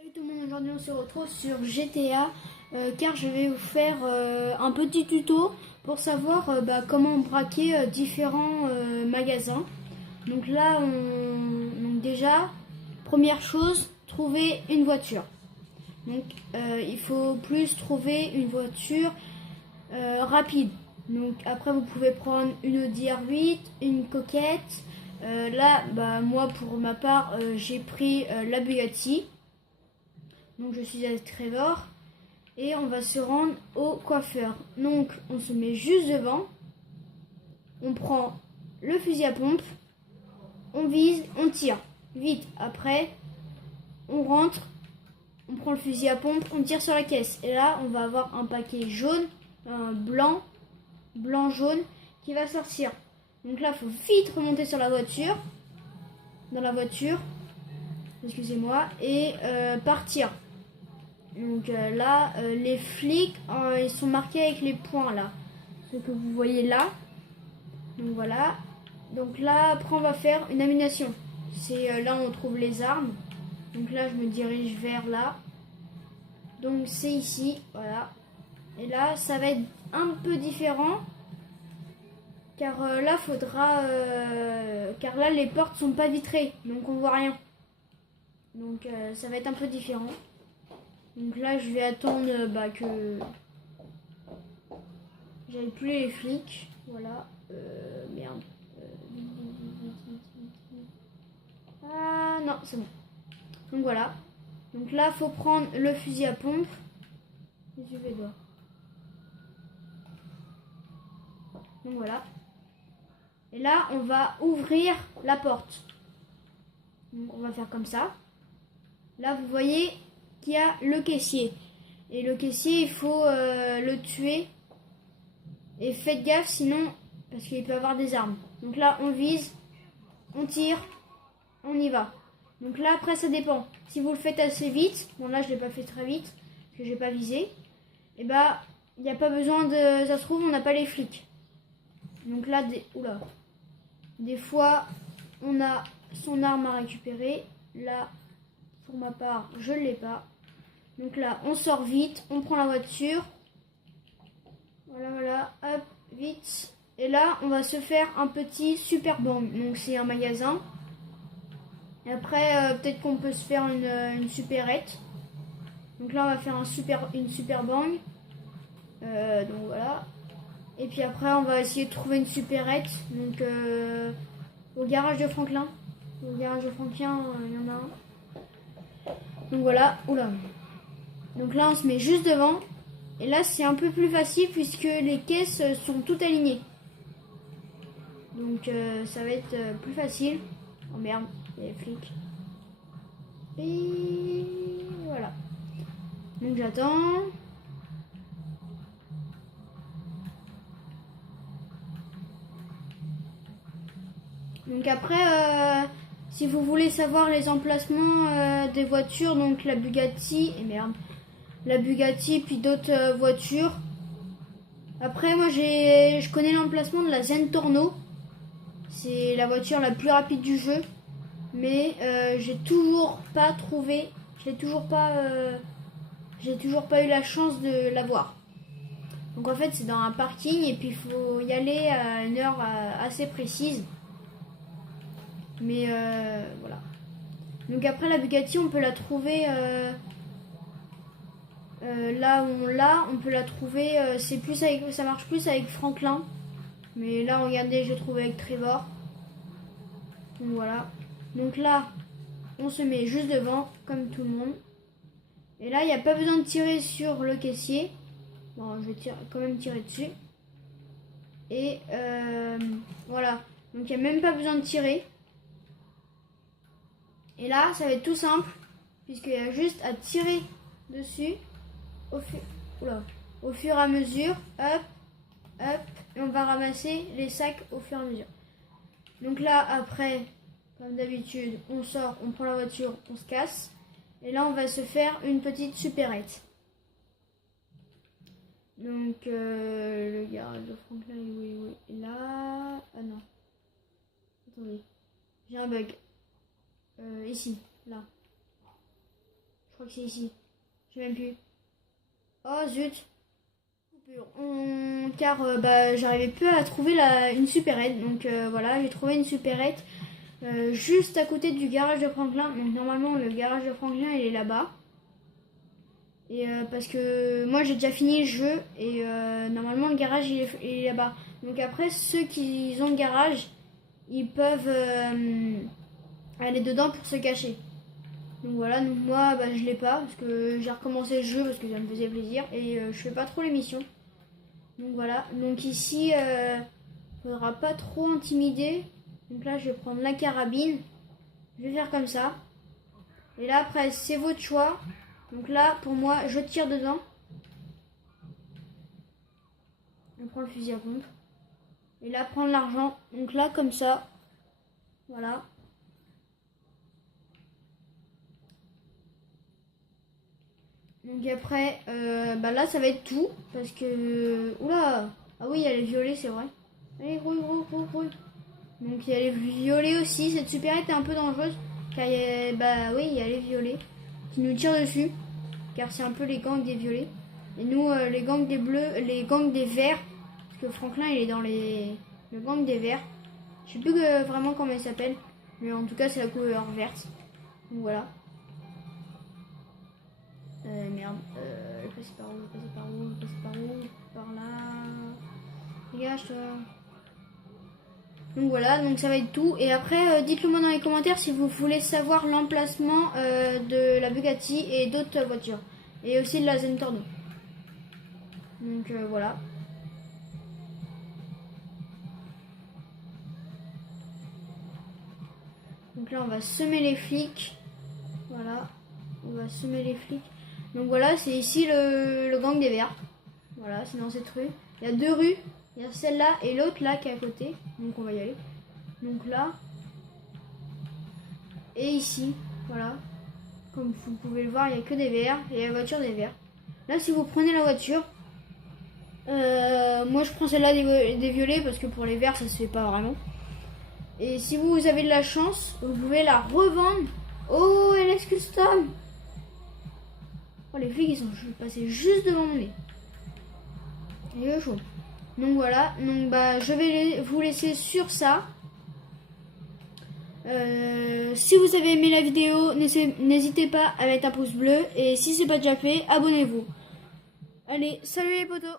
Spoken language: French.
Salut tout le monde, aujourd'hui on se retrouve sur GTA car je vais vous faire un petit tuto pour savoir comment braquer différents magasins. Donc là, donc déjà, première chose, trouver une voiture. Donc il faut plus trouver une voiture rapide. Donc après vous pouvez prendre une Audi R8, une coquette. Là, moi pour ma part, j'ai pris la Bugatti. Donc je suis avec Trevor et on va se rendre au coiffeur. Donc on se met juste devant, on prend le fusil à pompe, on vise, on tire. Vite, après on rentre, on prend le fusil à pompe, on tire sur la caisse. Et là on va avoir un paquet jaune, un blanc, jaune qui va sortir. Donc là il faut vite remonter sur la voiture, dans la voiture, excusez-moi, et partir. Donc là, les flics, ils sont marqués avec les points là. Ce que vous voyez là. Donc voilà. Donc là, après on va faire une amination. C'est là où on trouve les armes. Donc là, je me dirige vers là. Donc c'est ici, voilà. Et là, ça va être un peu différent. Car là, car là, les portes sont pas vitrées. Donc on voit rien. Donc ça va être un peu différent. Donc là, je vais attendre que j'aille plus les flics. Voilà. Merde. Ah non, c'est bon. Donc voilà. Donc là, faut prendre le fusil à pompe. Et je vais dehors. Donc voilà. Et là, on va ouvrir la porte. Donc on va faire comme ça. Là, vous voyez qu'il y a le caissier. Et le caissier, il faut le tuer. Et faites gaffe sinon, parce qu'il peut avoir des armes. Donc là, on vise, on tire, on y va. Donc là, après, ça dépend. Si vous le faites assez vite, bon là, je ne l'ai pas fait très vite, parce que j'ai pas visé, et il n'y a pas besoin de... Ça se trouve, on n'a pas les flics. Donc là, des fois, on a son arme à récupérer. Là, pour ma part, je ne l'ai pas. Donc là, on sort vite, on prend la voiture. Voilà, hop, vite. Et là, on va se faire un petit super bang. Donc c'est un magasin. Et après, peut-être qu'on peut se faire une supérette. Donc là, on va faire une super bang. Donc voilà. Et puis après, on va essayer de trouver une supérette. Donc au garage de Franklin. Au garage de Franklin, il y en a un. Donc voilà. Oula. Donc là, on se met juste devant. Et là, c'est un peu plus facile puisque les caisses sont toutes alignées. Donc ça va être plus facile. Oh merde, il y a les flics. Et voilà. Donc j'attends. Donc après, si vous voulez savoir les emplacements des voitures, donc la Bugatti, la Bugatti puis d'autres voitures. Après moi je connais l'emplacement de la Zentorno. C'est la voiture la plus rapide du jeu. Mais j'ai toujours pas trouvé, j'ai toujours pas eu la chance de l'avoir. Donc en fait c'est dans un parking et puis il faut y aller à une heure assez précise. Mais voilà. Donc après la Bugatti on peut la trouver là où on l'a, on peut la trouver, ça marche plus avec Franklin. Mais là regardez, j'ai trouvé avec Trevor. Donc voilà. Donc là, on se met juste devant, comme tout le monde. Et là, il n'y a pas besoin de tirer sur le caissier. Bon, je vais quand même tirer dessus. Et voilà. Donc il n'y a même pas besoin de tirer. Et là, ça va être tout simple. Puisqu'il y a juste à tirer dessus au fur et à mesure. Hop, hop. Et on va ramasser les sacs au fur et à mesure. Donc là, après, comme d'habitude, on sort, on prend la voiture, on se casse. Et là, on va se faire une petite supérette. Donc, le garage de Franklin, oui. Et là... Ah non. Attendez. J'ai un bug. Ici, là. Je crois que c'est ici. Je sais même plus. Oh zut. Car bah, j'arrivais plus à trouver une supérette. Donc voilà, j'ai trouvé une supérette juste à côté du garage de Franklin. Donc normalement le garage de Franklin il est là-bas. Et parce que moi j'ai déjà fini le jeu et normalement le garage il est là-bas. Donc après ceux qui ont le garage, ils peuvent aller dedans pour se cacher. Donc voilà, donc moi bah, je l'ai pas parce que j'ai recommencé le jeu parce que ça me faisait plaisir et je fais pas trop les missions. Donc voilà, donc ici faudra pas trop intimider. Donc là je vais prendre la carabine, je vais faire comme ça. Et là après c'est votre choix. Donc là pour moi je tire dedans. On prend le fusil à pompe. Et là prendre l'argent. Donc là comme ça. Voilà. Donc après, bah là ça va être tout. Parce que... Oula. Ah oui, elle est violée, c'est vrai. Allez, roule. Donc il y a les violets aussi. Cette supérette est un peu dangereuse. Car il y a, bah oui, il y a les violets qui nous tirent dessus. Car c'est un peu les gangs des violets. Et nous, les gangs des bleus, les gangs des verts. Parce que Franklin, il est dans le gang des verts. Je sais plus vraiment comment il s'appelle. Mais en tout cas, c'est la couleur verte. Donc voilà. Merde. Passer par où? Par là. Dégage-toi. Donc voilà, donc ça va être tout. Et après, dites-le moi dans les commentaires si vous voulez savoir l'emplacement de la Bugatti et d'autres voitures. Et aussi de la Zentorno. Donc voilà. Donc là, on va semer les flics. Voilà. On va semer les flics. Donc voilà, c'est ici le gang des Verts. Voilà, c'est dans cette rue. Il y a deux rues. Il y a celle-là et l'autre là qui est à côté. Donc on va y aller. Donc là. Et ici. Voilà. Comme vous pouvez le voir, il n'y a que des verts. Et la voiture des verts. Là, si vous prenez la voiture. Moi, je prends celle-là des violets parce que pour les verts, ça se fait pas vraiment. Et si vous avez de la chance, vous pouvez la revendre. Oh, LS Custom. Oh, les flics, ils sont passés juste devant mon nez. Il est chaud. Donc voilà, donc bah je vais vous laisser sur ça. Si vous avez aimé la vidéo, n'hésitez pas à mettre un pouce bleu. Et si c'est pas déjà fait, abonnez-vous. Allez, salut les potos!